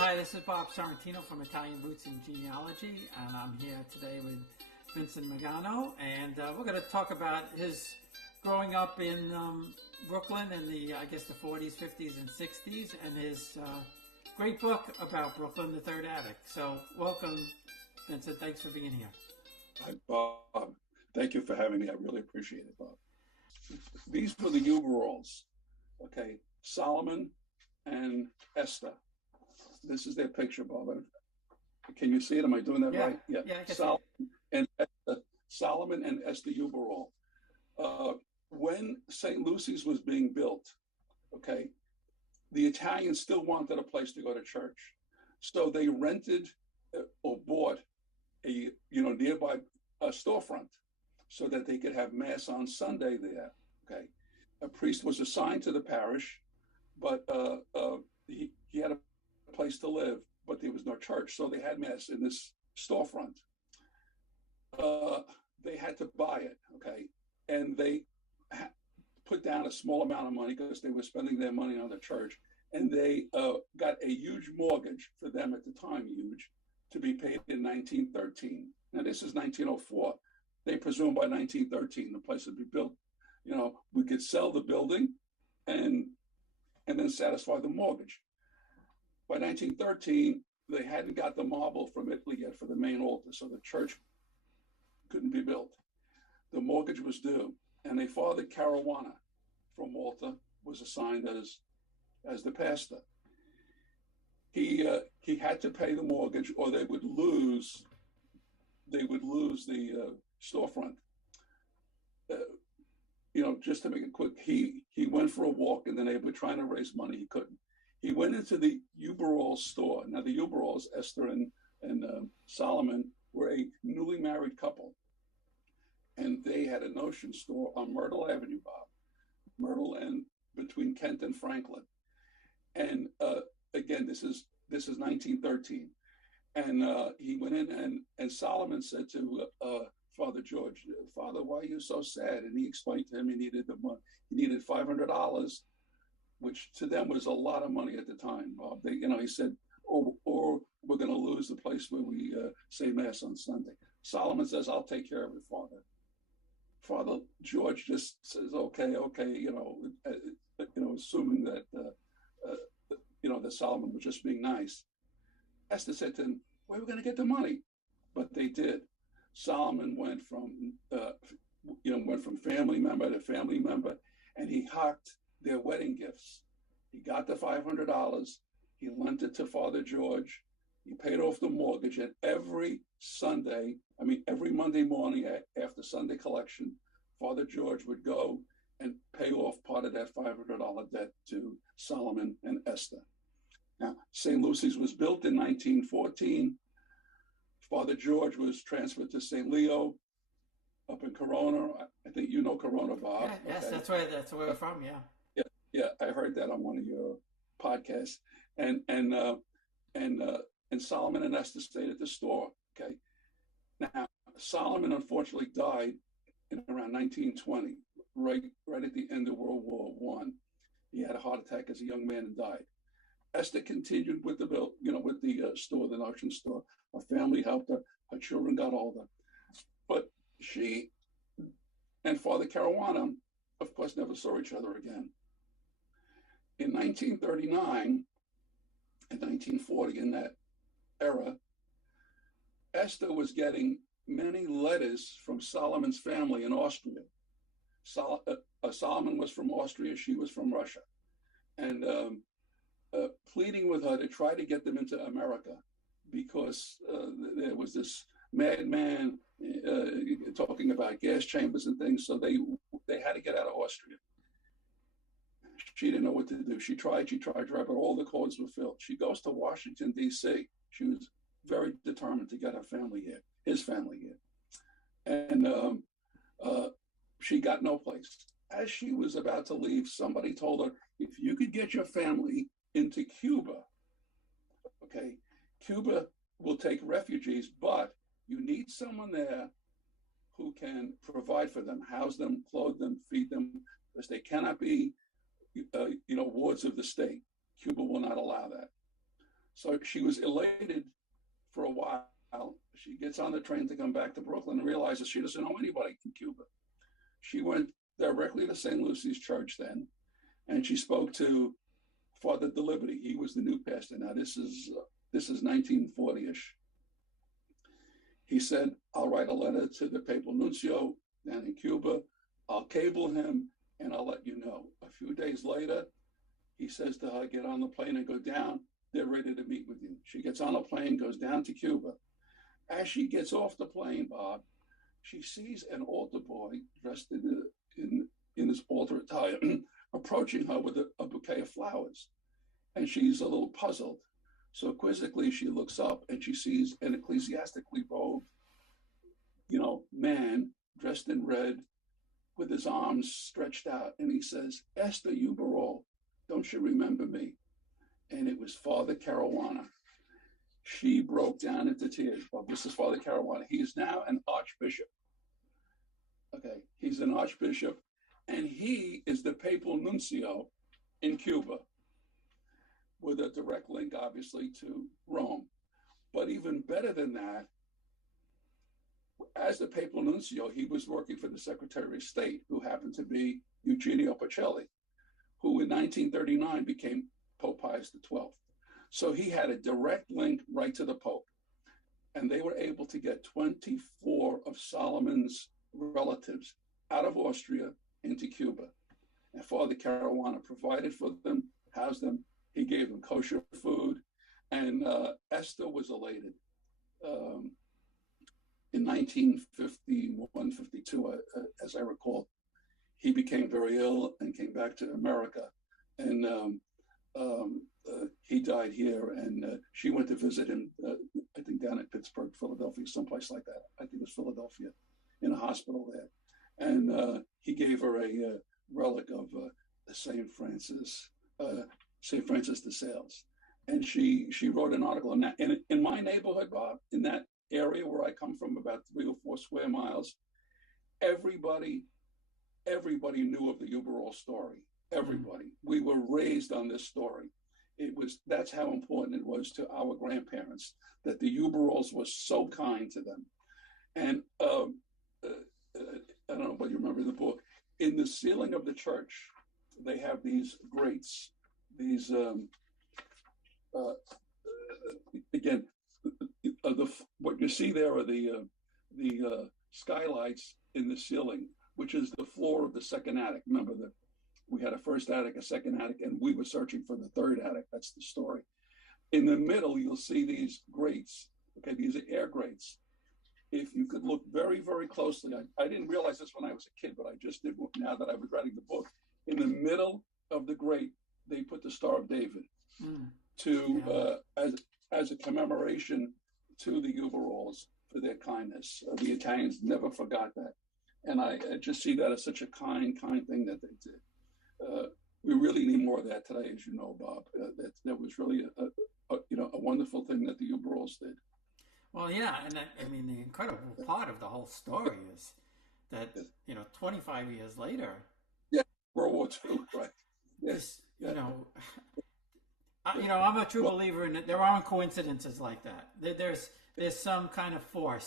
Hi, this is Bob Sorrentino from Italian Roots and Genealogy, and I'm here today with Vincent Magano, and we're going to talk about his growing up in Brooklyn in the 40s, 50s, and 60s, and his great book about Brooklyn, The Third Attic. So welcome, Vincent. Thanks for being here. Hi, Bob. Thank you for having me. I really appreciate it, Bob. These were the Uberalls, okay? Solomon and Esther. This is their picture, Bob. Can you see it? Am I doing that right? Yeah, I can see it. Solomon and Esther Ueberall. When St. Lucy's was being built, okay, the Italians still wanted a place to go to church. So they rented or bought a nearby storefront so that they could have mass on Sunday there. Okay, a priest was assigned to the parish, but he had a place to live, but there was no church, so they had mass in this storefront. They had to buy it, okay, and they put down a small amount of money because they were spending their money on the church, and they got a huge mortgage for them at the time, huge, to be paid in 1913. Now this is 1904. They presumed by 1913 the place would be built. You know, we could sell the building and then satisfy the mortgage. By 1913, they hadn't got the marble from Italy yet for the main altar, so the church couldn't be built. The mortgage was due, and a Father Caruana from Malta was assigned as the pastor. He had to pay the mortgage, or they would lose the storefront. Just to make it quick, he went for a walk in the neighborhood trying to raise money. He couldn't. He went into the Uberall store. Now the Uberalls, Esther and Solomon, were a newly married couple, and they had a notion store on Myrtle Avenue, Bob, Myrtle and between Kent and Franklin. And again, this is 1913, and he went in, and Solomon said to Father George, "Father, why are you so sad?" And he explained to him he needed the money. He needed $500, which to them was a lot of money at the time. He said, "Or we're going to lose the place where we say mass on Sunday." Solomon says, "I'll take care of it, Father." Father George just says, "Okay," assuming that that Solomon was just being nice. Esther said to him, "Where are we going to get the money?" But they did. Solomon went from family member to family member, and he hocked their wedding gifts. He got the $500. He lent it to Father George. He paid off the mortgage, and every Monday morning after Sunday collection, Father George would go and pay off part of that $500 debt to Solomon and Esther. Now, St. Lucy's was built in 1914. Father George was transferred to St. Leo up in Kowana. I think you know Kowana, Bob. Yeah, yes, okay. That's where we're from, yeah. Yeah, I heard that on one of your podcasts. And Solomon and Esther stayed at the store. Okay. Now, Solomon unfortunately died in around 1920, right at the end of World War I. He had a heart attack as a young man and died. Esther continued with the store, the auction store. Her family helped her. Her children got older. But she and Father Caruana, of course, never saw each other again. In 1939 and 1940, in that era, Esther was getting many letters from Solomon's family in Austria. Solomon was from Austria, she was from Russia, and pleading with her to try to get them into America because there was this madman talking about gas chambers and things, so they had to get out of Austria. She didn't know what to do. She tried, but all the codes were filled. She goes to Washington, D.C. She was very determined to get her family here, his family here. And she got no place. As she was about to leave, somebody told her, if you could get your family into Cuba, okay, Cuba will take refugees, but you need someone there who can provide for them, house them, clothe them, feed them, because they cannot be wards of the state. Cuba will not allow that. So she was elated for a while. She gets on the train to come back to Brooklyn and realizes she doesn't know anybody in Cuba. She went directly to St. Lucy's Church then, and she spoke to Father Liberty. He was the new pastor. Now this is 1940-ish. He said, "I'll write a letter to the papal nuncio down in Cuba. I'll cable him, and I'll let you know." A few days later, he says to her, "Get on the plane and go down. They're ready to meet with you." She gets on a plane, goes down to Cuba. As she gets off the plane, Bob, she sees an altar boy dressed in his altar attire approaching her with a bouquet of flowers. And she's a little puzzled. So quizzically, she looks up and she sees an ecclesiastically robed, man dressed in red with his arms stretched out. And he says, "Esther Ueberall, don't you remember me?" And it was Father Caruana. She broke down into tears. Well, this is Father Caruana. He is now an archbishop. Okay, he's an archbishop, and he is the papal nuncio in Cuba, with a direct link, obviously, to Rome. But even better than that, as the papal nuncio, he was working for the Secretary of State, who happened to be Eugenio Pacelli, who in 1939 became Pope Pius XII. So he had a direct link right to the Pope. And they were able to get 24 of Solomon's relatives out of Austria into Cuba. And Father Caruana provided for them, housed them. He gave them kosher food. And Esther was elated. In 1951, 52, as I recall, he became very ill and came back to America. And he died here, and she went to visit him, I think down at Pittsburgh, Philadelphia, someplace like that. I think it was Philadelphia, in a hospital there. And he gave her a relic of St. Francis de Sales. And she wrote an article on that. And in my neighborhood, Bob, in that area where I come from, about 3 or 4 square miles, everybody knew of the Uberall story. Everybody. We were raised on this story. That's how important it was to our grandparents, that the Uberalls were so kind to them. And I don't know what you remember the book. In the ceiling of the church, they have these grates. These again, what you see there are the skylights in the ceiling, which is the floor of the second attic. Remember that we had a first attic, a second attic, and we were searching for the third attic. That's the story. In the middle, you'll see these grates. Okay, these are air grates. If you could look very, very closely, I didn't realize this when I was a kid, but I just did now that I was writing the book. In the middle of the grate, they put the Star of David as a commemoration to the Uberalls for their kindness. The Italians never forgot that. And I just see that as such a kind thing that they did. We really need more of that today, as you know, Bob. That was really a wonderful thing that the Uberalls did. Well, yeah, and I mean, the incredible part of the whole story is that 25 years later, World War II, right? Yes, I'm a true believer in it. There aren't coincidences like that. There's some kind of force